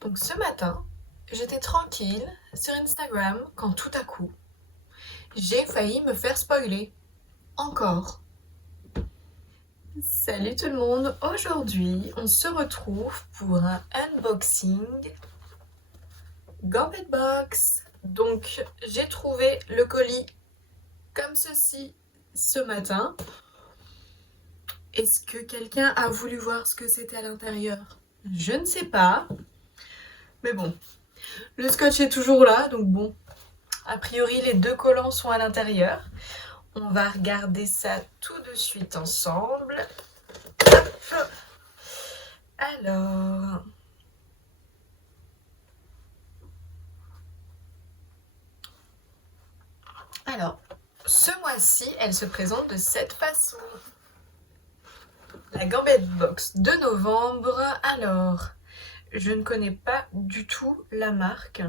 Donc ce matin, j'étais tranquille sur Instagram quand tout à coup, j'ai failli me faire spoiler. Encore. Salut tout le monde, aujourd'hui on se retrouve pour un unboxing Gambit Box. Donc j'ai trouvé le colis comme ceci ce matin. Est-ce que quelqu'un a voulu voir ce que c'était à l'intérieur? Je ne sais pas. Mais bon, le scotch est toujours là, donc bon, a priori les deux collants sont à l'intérieur. On va regarder ça tout de suite ensemble. Hop. Alors, ce mois-ci, elle se présente de cette façon. La Gambit Box de novembre. Alors, je ne connais pas du tout la marque.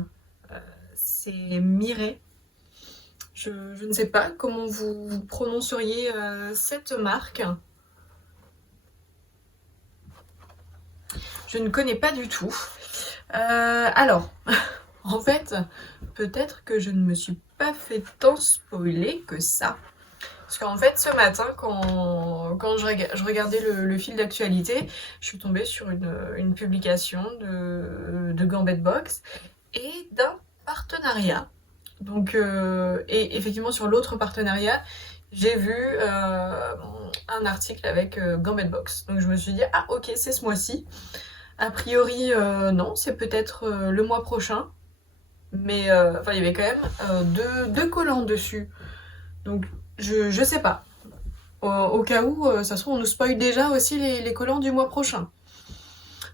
C'est Mireille. Je ne sais pas comment vous prononceriez cette marque. Je ne connais pas du tout. Alors, en fait, peut-être que je ne me suis pas fait tant spoiler que ça. Parce qu'en fait, ce matin, quand je regardais le fil d'actualité, je suis tombée sur une publication de Gambit Box et d'un partenariat. Donc, et effectivement, sur l'autre partenariat, j'ai vu un article avec Gambit Box. Donc, je me suis dit, ah ok, c'est ce mois-ci. A priori, non, c'est peut-être le mois prochain. Mais enfin, il y avait quand même deux collants dessus. Donc, je sais pas. Au cas où, ça se trouve, on nous spoil déjà aussi les collants du mois prochain.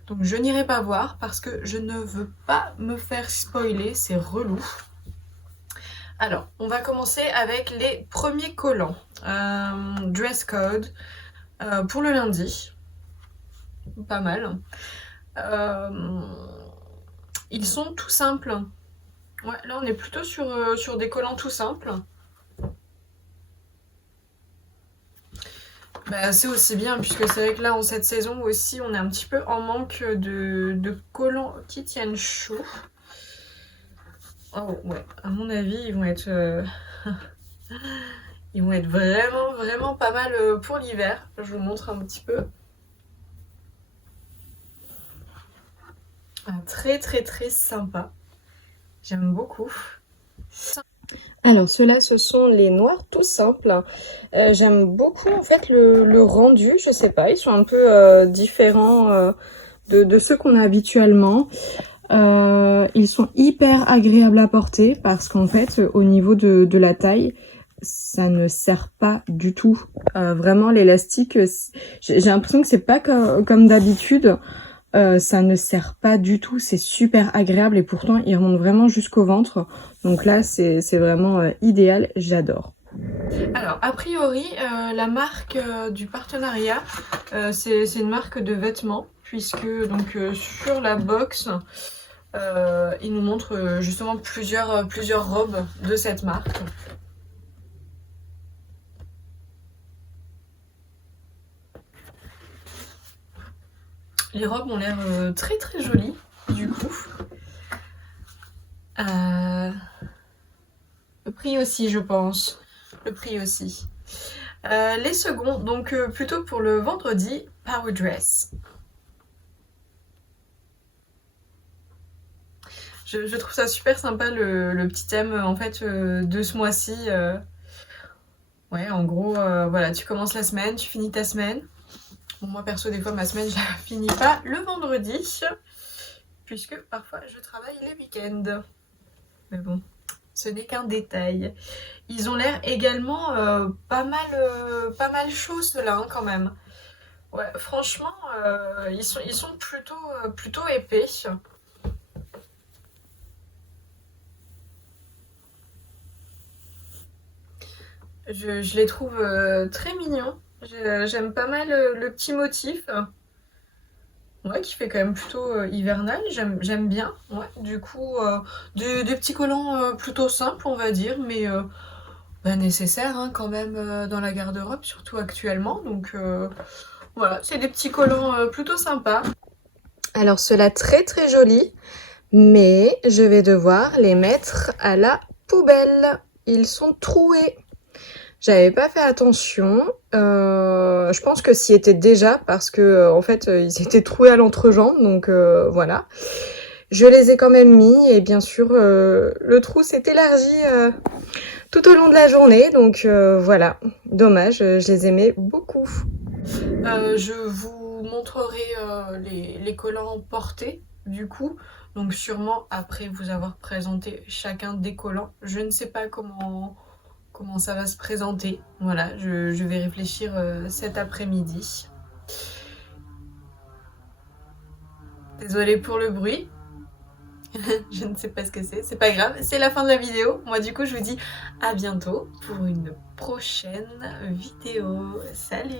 Donc, je n'irai pas voir parce que je ne veux pas me faire spoiler. C'est relou. Alors, on va commencer avec les premiers collants. Dress code pour le lundi. Pas mal. Ils sont tout simples. Ouais, là on est plutôt sur des collants tout simples. Bah, c'est aussi bien, puisque c'est vrai que là en cette saison aussi on est un petit peu en manque de collants qui tiennent chaud. Oh ouais, à mon avis ils vont être vraiment vraiment pas mal pour l'hiver. Je vous montre un petit peu. Très très très sympa. J'aime beaucoup. Alors, ceux-là, ce sont les noirs tout simples. J'aime beaucoup en fait le rendu, je sais pas, ils sont un peu différents de ceux qu'on a habituellement. Ils sont hyper agréables à porter parce qu'en fait, au niveau de la taille, ça ne serre pas du tout. Vraiment, l'élastique, j'ai l'impression que c'est pas comme d'habitude. Ça ne serre pas du tout, c'est super agréable et pourtant il remonte vraiment jusqu'au ventre. Donc là c'est vraiment idéal, j'adore. Alors a priori la marque du partenariat c'est une marque de vêtements puisque donc sur la box il nous montre justement plusieurs robes de cette marque. Les robes ont l'air très très jolies du coup. Le prix aussi, je pense. Le prix aussi. Les seconds, donc plutôt pour le vendredi, Power Dress. Je trouve ça super sympa le petit thème en fait de ce mois-ci. Ouais, en gros, voilà, tu commences la semaine, tu finis ta semaine. Bon, moi perso, des fois, ma semaine, je la finis pas le vendredi, puisque parfois je travaille les week-ends. Mais bon, ce n'est qu'un détail. Ils ont l'air également pas mal chauds ceux-là hein, quand même. Ouais, franchement, ils sont plutôt épais. Je les trouve très mignons. J'aime pas mal le petit motif. Ouais, qui fait quand même plutôt hivernal. J'aime bien. Ouais, du coup, des petits collants plutôt simples, on va dire, mais bah, nécessaires hein, quand même dans la garde-robe, surtout actuellement. Donc voilà, c'est des petits collants plutôt sympas. Alors ceux-là très très jolis, mais je vais devoir les mettre à la poubelle. Ils sont troués. J'avais pas fait attention. Je pense que s'y était déjà parce que en fait ils étaient troués à l'entrejambe, donc voilà. Je les ai quand même mis et bien sûr le trou s'est élargi tout au long de la journée, donc voilà. Dommage, je les aimais beaucoup. Je vous montrerai les collants portés du coup, donc sûrement après vous avoir présenté chacun des collants. Je ne sais pas comment ça va se présenter. Voilà, je vais réfléchir cet après-midi. Désolée pour le bruit. Je ne sais pas ce que c'est pas grave, c'est la fin de la vidéo. Moi du coup je vous dis à bientôt pour une prochaine vidéo. Salut!